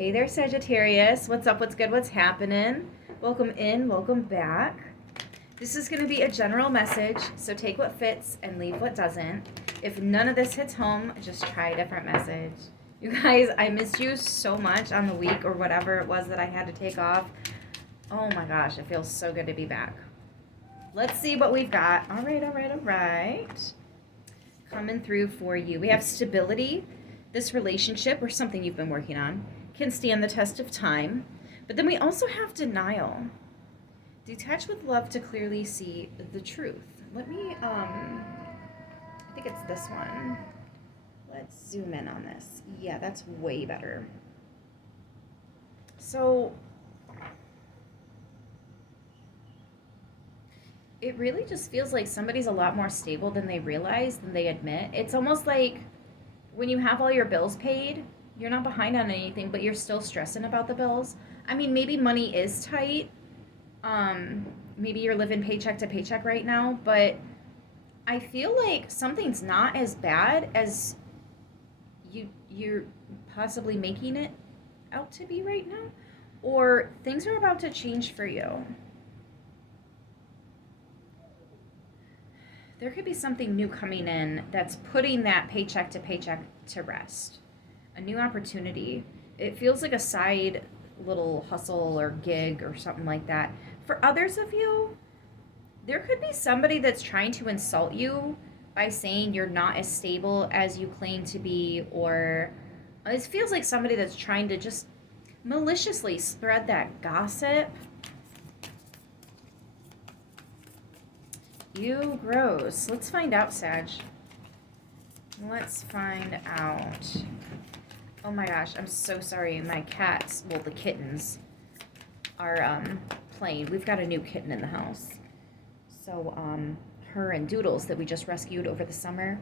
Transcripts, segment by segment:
Hey there, Sagittarius. What's up? What's good? What's happening? Welcome in, welcome back. This is going to be a general message, so take what fits and leave what doesn't. If none of this hits home, just try a different message. You guys, I missed you so much on the week or whatever it was that I had to take off. Oh my gosh, it feels so good to be back. Let's see what we've got. All right. Coming through for you. We have stability. This relationship or something you've been working on can stand the test of time. But then we also have denial. Detach with love to clearly see the truth. Let me, I think it's this one. Let's zoom in on this. Yeah, that's way better. So, it really just feels like somebody's a lot more stable than they realize, than they admit. It's almost like when you have all your bills paid, you're not behind on anything, but you're still stressing about the bills. I mean, maybe money is tight. Maybe you're living paycheck to paycheck right now, but I feel like something's not as bad as you're possibly making it out to be right now, or things are about to change for you. There could be something new coming in that's putting that paycheck to rest. A new opportunity. It feels like a side little hustle or gig or something like that. For others of you, there could be somebody that's trying to insult you by saying you're not as stable as you claim to be, or it feels like somebody that's trying to just maliciously spread that gossip. You gross. Let's find out, Sag. Let's find out. Oh my gosh, I'm so sorry. My cats, well, the kittens, are playing. We've got a new kitten in the house. So, her and Doodles that we just rescued over the summer,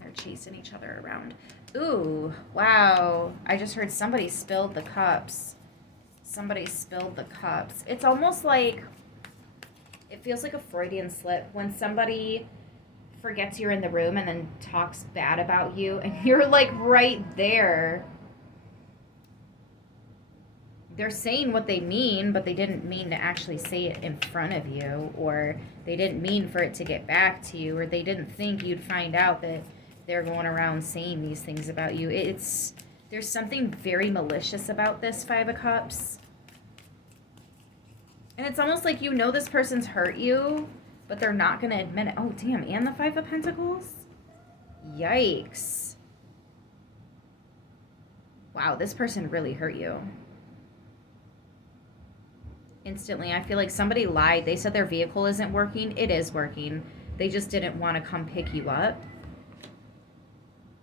they're chasing each other around. Ooh, wow. I just heard somebody spilled the cups. Somebody spilled the cups. It's almost like, it feels like a Freudian slip when somebody forgets you're in the room and then talks bad about you and you're like right there. They're saying what they mean, but they didn't mean to actually say it in front of you, or they didn't mean for it to get back to you, or they didn't think you'd find out that they're going around saying these things about you. There's something very malicious about this Five of Cups. And it's almost like you know this person's hurt you, but they're not going to admit it. Oh, damn. And the Five of Pentacles? Yikes. Wow, this person really hurt you. Instantly, I feel like somebody lied. They said their vehicle isn't working. It is working. They just didn't want to come pick you up.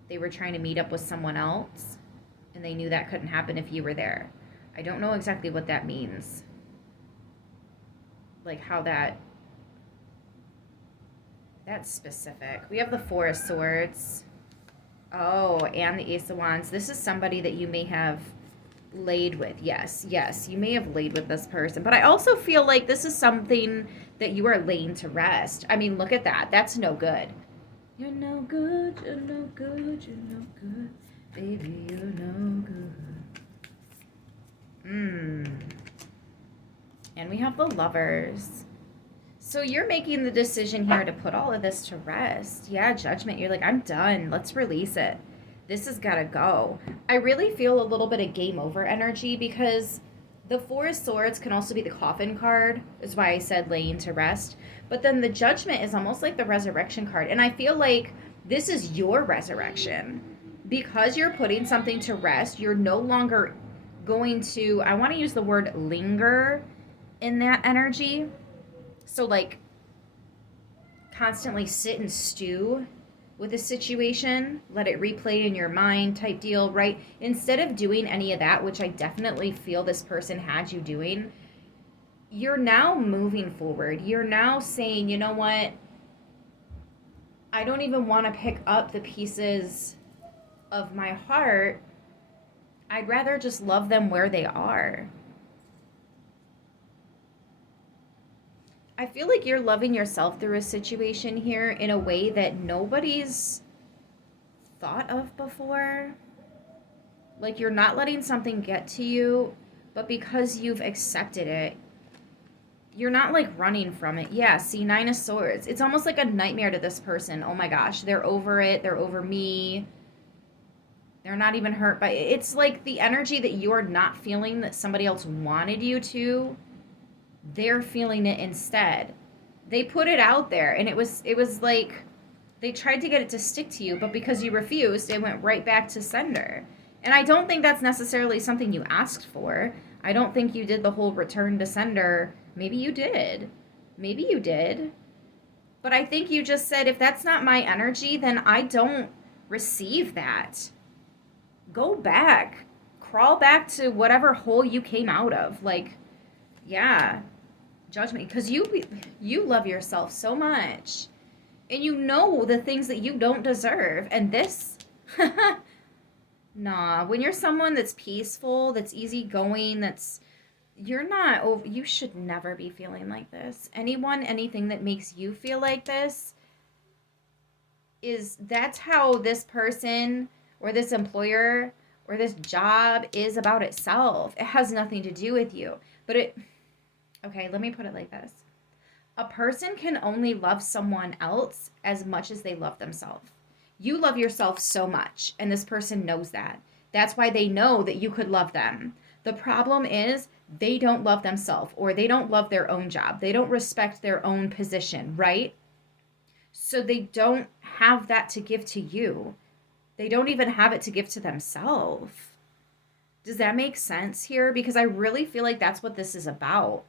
They were trying to meet up with someone else, and they knew that couldn't happen if you were there. I don't know exactly what that means. Like how that's specific. We have the Four of Swords. Oh, and the Ace of Wands. This is somebody that you may have laid with. Yes, you may have laid with this person. But I also feel like this is something that you are laying to rest. I mean, look at that. That's no good. You're no good, you're no good, you're no good. Baby, you're no good. And we have the Lovers. So you're making the decision here to put all of this to rest. Yeah, Judgment. You're like, I'm done. Let's release it. This has got to go. I really feel a little bit of game over energy because the Four of Swords can also be the coffin card, is why I said laying to rest. But then the Judgment is almost like the resurrection card. And I feel like this is your resurrection. Because you're putting something to rest, you're no longer going to, I want to use the word linger in that energy. So like constantly sit and stew with a situation, let it replay in your mind type deal, right? Instead of doing any of that, which I definitely feel this person had you doing, you're now moving forward. You're now saying, you know what? I don't even want to pick up the pieces of my heart. I'd rather just love them where they are. I feel like you're loving yourself through a situation here in a way that nobody's thought of before. Like you're not letting something get to you, but because you've accepted it, you're not like running from it. Yeah, see, Nine of Swords. It's almost like a nightmare to this person. Oh my gosh, they're over it. They're over me. They're not even hurt by it. It's like the energy that you're not feeling that somebody else wanted you to, they're feeling it instead. They put it out there and it was like they tried to get it to stick to you, but because you refused, it went right back to sender. And I don't think that's necessarily something you asked for. I don't think you did the whole return to sender. Maybe you did. Maybe you did. But I think you just said, if that's not my energy, then I don't receive that. Go back. Crawl back to whatever hole you came out of. Like, yeah, judgment. Because you love yourself so much. And you know the things that you don't deserve. And this, nah, when you're someone that's peaceful, that's easygoing, you're not, you should never be feeling like this. Anything that makes you feel like this that's how this person or this employer or this job is about itself. It has nothing to do with you. Okay, let me put it like this. A person can only love someone else as much as they love themselves. You love yourself so much, and this person knows that. That's why they know that you could love them. The problem is they don't love themselves, or they don't love their own job. They don't respect their own position, right? So they don't have that to give to you. They don't even have it to give to themselves. Does that make sense here? Because I really feel like that's what this is about.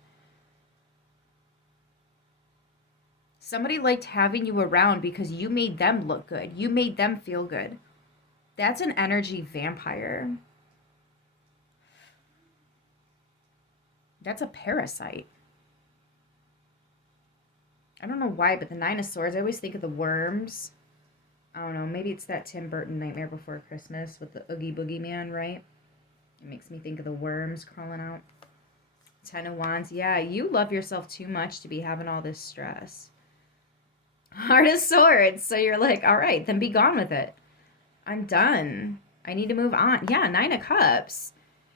Somebody liked having you around because you made them look good. You made them feel good. That's an energy vampire. That's a parasite. I don't know why, but the Nine of Swords, I always think of the worms. I don't know, maybe it's that Tim Burton Nightmare Before Christmas with the Oogie Boogie Man, right? It makes me think of the worms crawling out. Ten of Wands, yeah, you love yourself too much to be having all this stress. Heart of Swords, so you're like, all right, then be gone with it. I'm done. I need to move on. Yeah, Nine of Cups.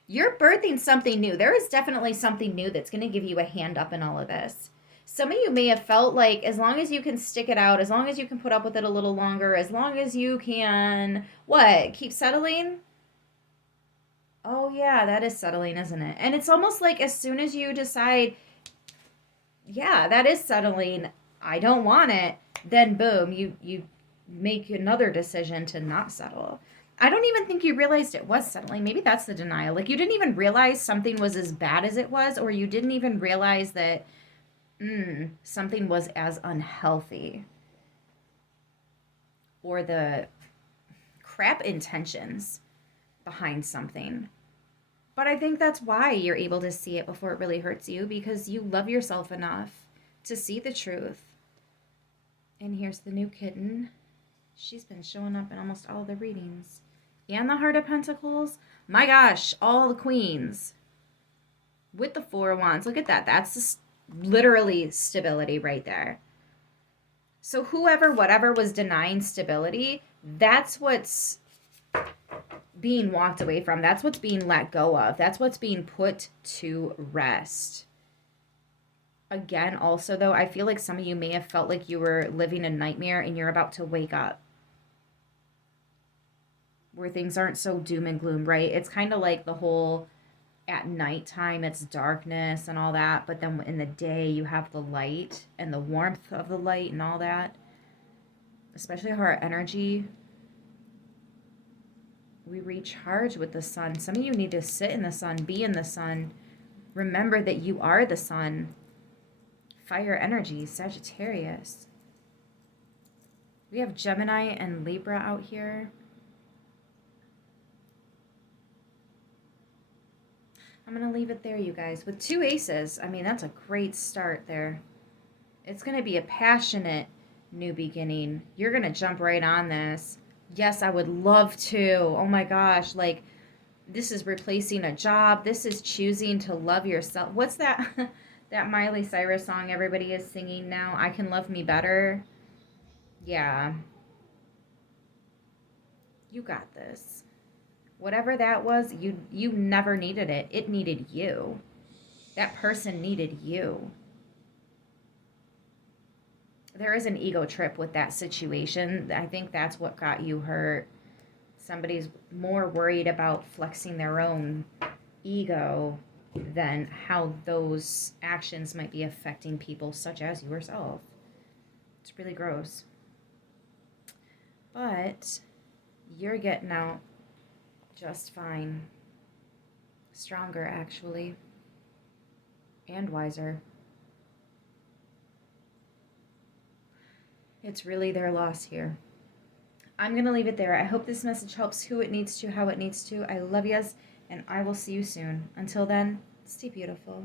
You're birthing something new. There is definitely something new that's going to give you a hand up in all of this. Some of you may have felt like as long as you can stick it out, as long as you can put up with it a little longer, as long as you can, what, keep settling? Oh, yeah, that is settling, isn't it? And it's almost like as soon as you decide, yeah, that is settling, I don't want it, then boom, you make another decision to not settle. I don't even think you realized it was settling. Maybe that's the denial. Like you didn't even realize something was as bad as it was, or you didn't even realize that something was as unhealthy, or the crap intentions behind something. But I think that's why you're able to see it before it really hurts you, because you love yourself enough to see the truth. And here's the new kitten. She's been showing up in almost all the readings. And the Heart of Pentacles. My gosh, all the queens. With the Four of Wands. Look at that. That's literally stability right there. So whoever, whatever was denying stability, that's what's being walked away from. That's what's being let go of. That's what's being put to rest. Again, also, though, I feel like some of you may have felt like you were living a nightmare and you're about to wake up. Where things aren't so doom and gloom, right? It's kind of like the whole at nighttime, it's darkness and all that. But then in the day, you have the light and the warmth of the light and all that. Especially how our energy, we recharge with the sun. Some of you need to sit in the sun, be in the sun. Remember that you are the sun. Fire energy, Sagittarius. We have Gemini and Libra out here. I'm going to leave it there, you guys. With two aces, I mean, that's a great start there. It's going to be a passionate new beginning. You're going to jump right on this. Yes, I would love to. Oh my gosh, like, this is replacing a job. This is choosing to love yourself. What's that? That Miley Cyrus song everybody is singing now? I Can Love Me Better. Yeah. You got this. Whatever that was, you never needed it. It needed you. That person needed you. There is an ego trip with that situation. I think that's what got you hurt. Somebody's more worried about flexing their own ego than how those actions might be affecting people such as yourself. It's really gross. But you're getting out just fine. Stronger, actually. And wiser. It's really their loss here. I'm going to leave it there. I hope this message helps who it needs to, how it needs to. I love yous, and I will see you soon. Until then, stay beautiful.